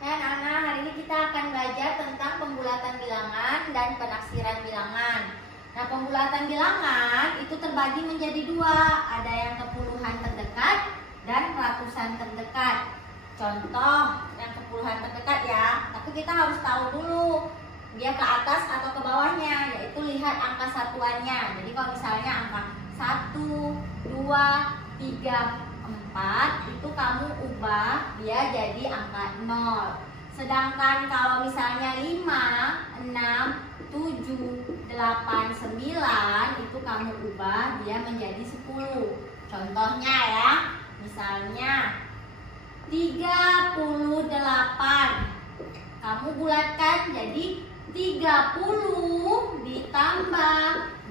Ya, anak-anak, hari ini kita akan belajar tentang pembulatan bilangan dan penaksiran bilangan. Nah, pembulatan bilangan itu terbagi menjadi dua, ada yang kepuluhan terdekat dan ratusan terdekat. Contoh yang kepuluhan terdekat ya, tapi kita harus tahu dulu dia ke atas atau ke bawahnya, yaitu lihat angka satuannya. Jadi kalau misalnya angka 1, 2, 3, 4 itu kamu ubah dia jadi angka 0. Sedangkan kalau misalnya 5, 6, 7, 8, 9 itu kamu ubah dia menjadi 10. Contohnya ya, misalnya 38 kamu bulatkan jadi 30 ditambah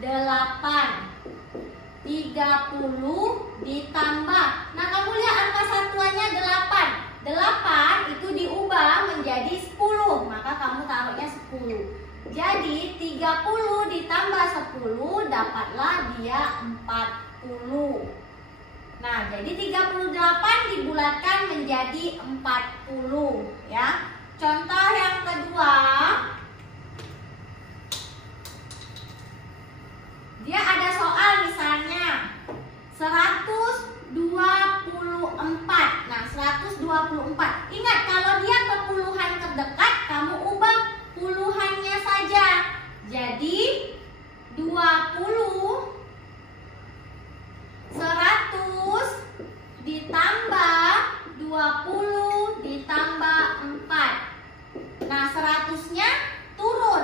8. 30 ditambah. Nah, kamu lihat angka satuannya 8. 8 itu diubah menjadi 10, maka kamu taruhnya 10. Jadi 30 ditambah 10 dapatlah dia 40. Nah, jadi 38 dibulatkan menjadi 40 ya. Contoh yang kedua, dia ada soal misalnya 124. Nah, 124. Ingat, kalau dia ke puluhan terdekat, kamu ubah puluhannya saja. Jadi 20 100 ditambah 20 ditambah 4. Nah, 100-nya turun.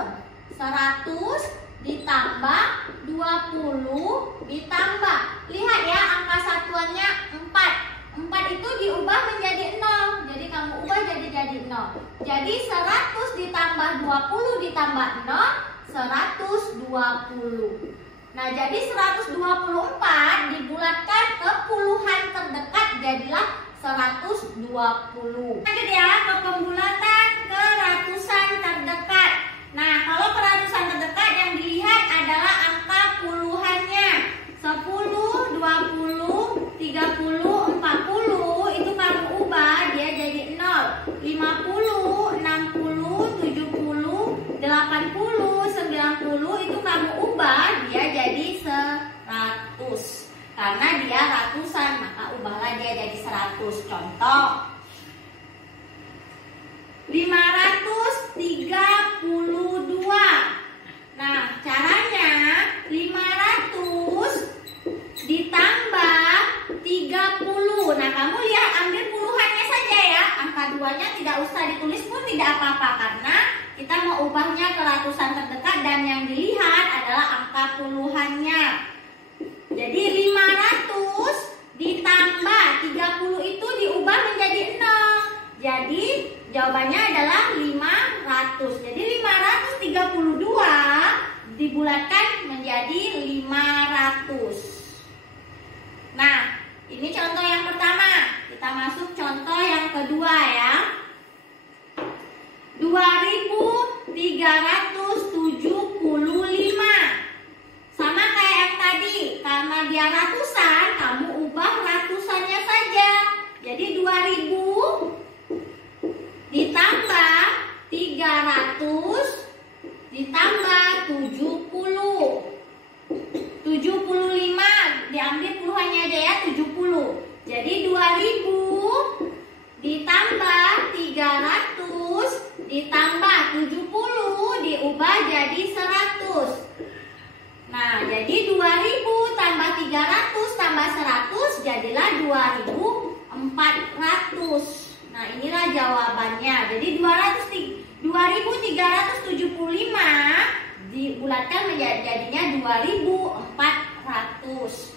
100 ditambah 20 ditambah. Lihat ya, angka satuannya 4. 4 itu diubah menjadi 0. Jadi kamu ubah jadi 0. Jadi 100 ditambah 20 ditambah 0, 120. Nah, jadi 124 dibulatkan ke puluhan terdekat jadilah 120. Lanjut ya ke pembulatan ke ratusan terdekat. Nah, kalau ke ratusan terdekat yang dilihat adalah angka puluhannya. 10, 20, 30, 40 itu kamu ubah dia jadi 0. 50, 60, 70, 80, 90 itu kamu ubah dia jadi 100. Karena dia ratusan, maka ubahlah dia jadi 100. Contoh 532. Nah, caranya 500 ditambah 30. Nah, kamu lihat ambil puluhannya saja ya. Angka 2-nya tidak usah ditulis pun tidak apa-apa, karena kita mau ubahnya ke ratusan terdekat dan yang dilihat adalah angka puluhannya. Jadi 500 ditambah 30 itu diubah menjadi 0. Jadi jawabannya adalah 500. Jadi 532 dibulatkan menjadi 500. Nah, ini contoh yang pertama. Kita masuk contoh yang kedua ya. 2375. Sama kayak yang tadi, karena dia ratusan, kamu ubah ratusannya saja. Jadi 2000 ditambah 300 ditambah 70. 75 diambil puluhannya aja ya, 70. Jadi 2000 ditambah 300 ditambah 70 diubah jadi 100. Nah, jadi 2000 tambah 300 tambah 100 jadilah 2400. Nah, inilah jawabannya. Jadi 2375 dibulatkan jadinya 2400.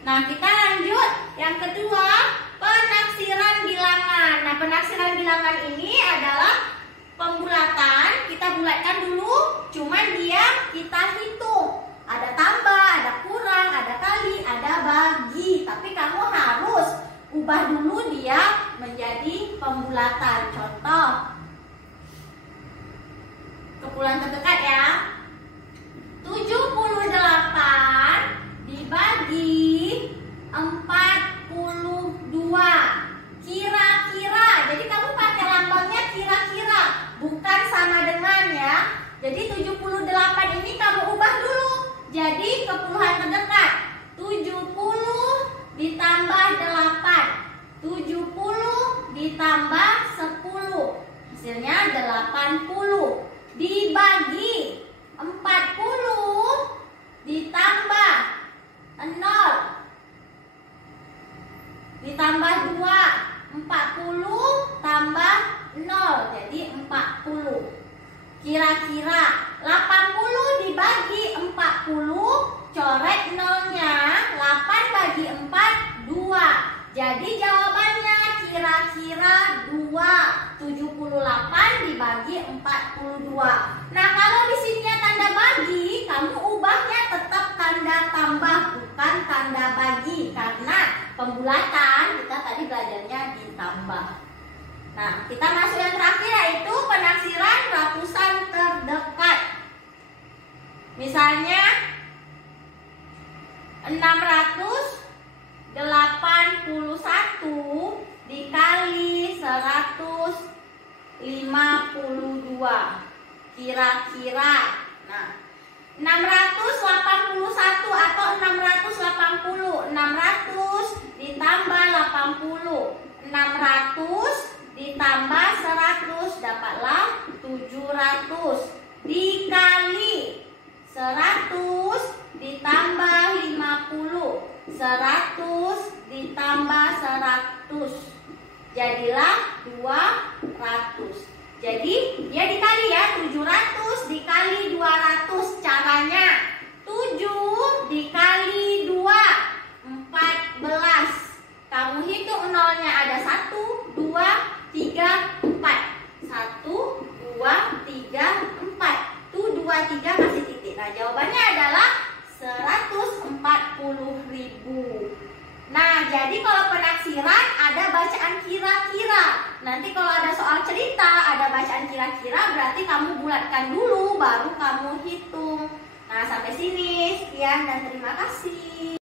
Nah, kita lanjut yang kedua, penaksiran bilangan. Nah, penaksiran bilangan ini adalah pembulatan. Kita bulatkan dulu, cuman dia kita hitung. Ada tambah, ada kurang, ada kali, ada bagi. Tapi kamu harus ubah dulu dia menjadi pembulatan. Contoh kepuluhan terdekat ya. 78 dibagi 42. Kira-kira. Jadi kamu pakai lambangnya kira Jadi 78 ini kamu ubah dulu jadi kepuluhan terdekat. 70 ditambah 8, 70 ditambah 10, hasilnya 80. Dibagi 40 ditambah 0 ditambah 2, 40 tambah 0 jadi 40. Kira-kira 80 dibagi 40, coret nolnya, 8 bagi 4, 2. Jadi jawabannya kira-kira 2. 78 dibagi 42. Nah, kalau di sini tanda bagi, kamu ubahnya tetap tanda tambah, bukan tanda bagi. Karena pembulatan kita tadi belajarnya ditambah. Nah, kita masuk yang terakhir yaitu penaksiran ratusan terdekat. Misalnya 681 dikali 152. Kira-kira. Nah, 681 atau 680. 600 ditambah 80. 600 ditambah 100 dapatlah 700. Dikali 100 ditambah 50. 100 ditambah 100 jadilah 200. Jadi dia dikali ya, 700 dikali 200. Caranya 7 dikali 2, 14. Kamu hitung nolnya ada 1, 2, 3, 4. 1, 2, 3, 4. Tuh 2, 3 masih titik. Nah, jawabannya adalah 140.000. Nah, jadi kalau penaksiran ada bacaan kira-kira. Nanti kalau ada soal cerita, ada bacaan kira-kira, berarti kamu bulatkan dulu, baru kamu hitung. Nah, sampai sini. Sekian dan terima kasih.